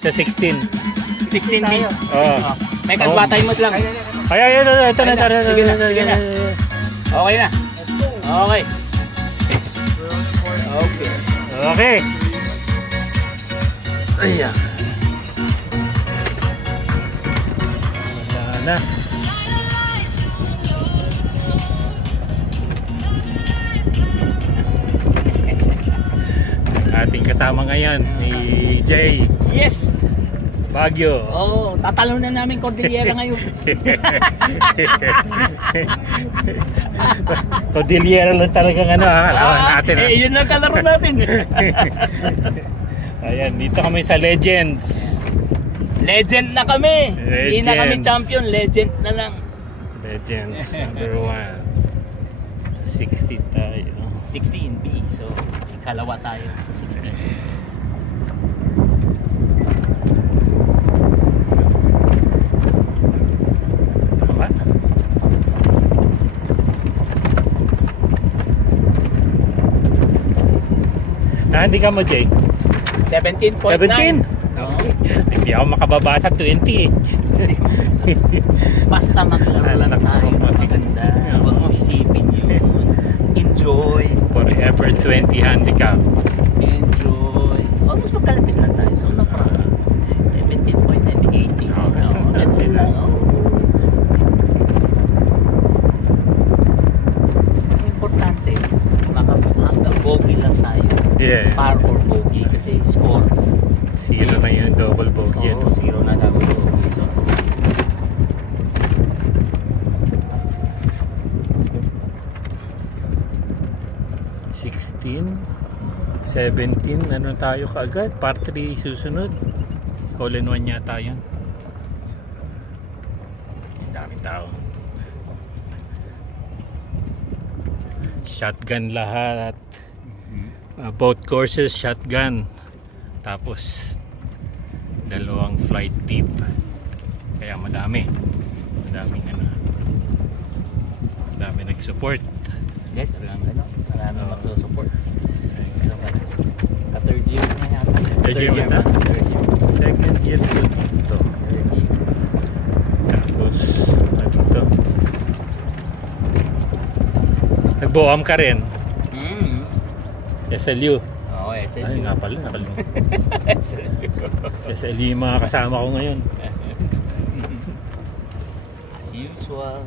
Sa 16. 16 din. Oo. May kagbatay mo lang. Ay, ito na. Sige na. Okay na. Okay. Okay. Ayan. Wala na. Ating kasama ngayon ni Jay. Yes. Baguio. Oo, tatalo na namin Cordillera ngayon. Cordillera lang talagang ano kalaban natin. Yun lang kalaro natin. Ayan, dito kami sa Legends. Legend na kami. Hindi na kami champion, legend na lang. Legends number 1. 16 tayo. 16B. So, kalawa tayo sa 16. Hindi ka mo, Jay? 17.9. 17? Okay. Hindi ako makababa sa 20 eh. Basta maglaro lang tayo. Maganda. Huwag mo isipin yun. Enjoy. Forever 20 handicap. Enjoy. Almost magkalapit lang tayo. So, no problem. 17.9, 18. Ganda lang. Ang importante, hanggang bogey lang tayo. Yeah. Par or bogey kasi score. Zero na yung double bogey. Oo, zero na double bogey. So, 16, 17, ano tayo kaagad? Part 3 susunod. All in one yata yun. Ang daming tao. Shotgun lahat. Both courses shotgun. Tapos dalawang flight tip. Kaya madaming ano. Madami nag-support. okay, talagang gano'n. Maraming magsusupport. Ka-third year na yata. Third year mo na? Second year ko dito. Tapos dito. Nag-boam ka rin? SLU. Oo, SLU. Ay nga pala, nakalimutan. SLU yung mga kasama ko ngayon. As usual.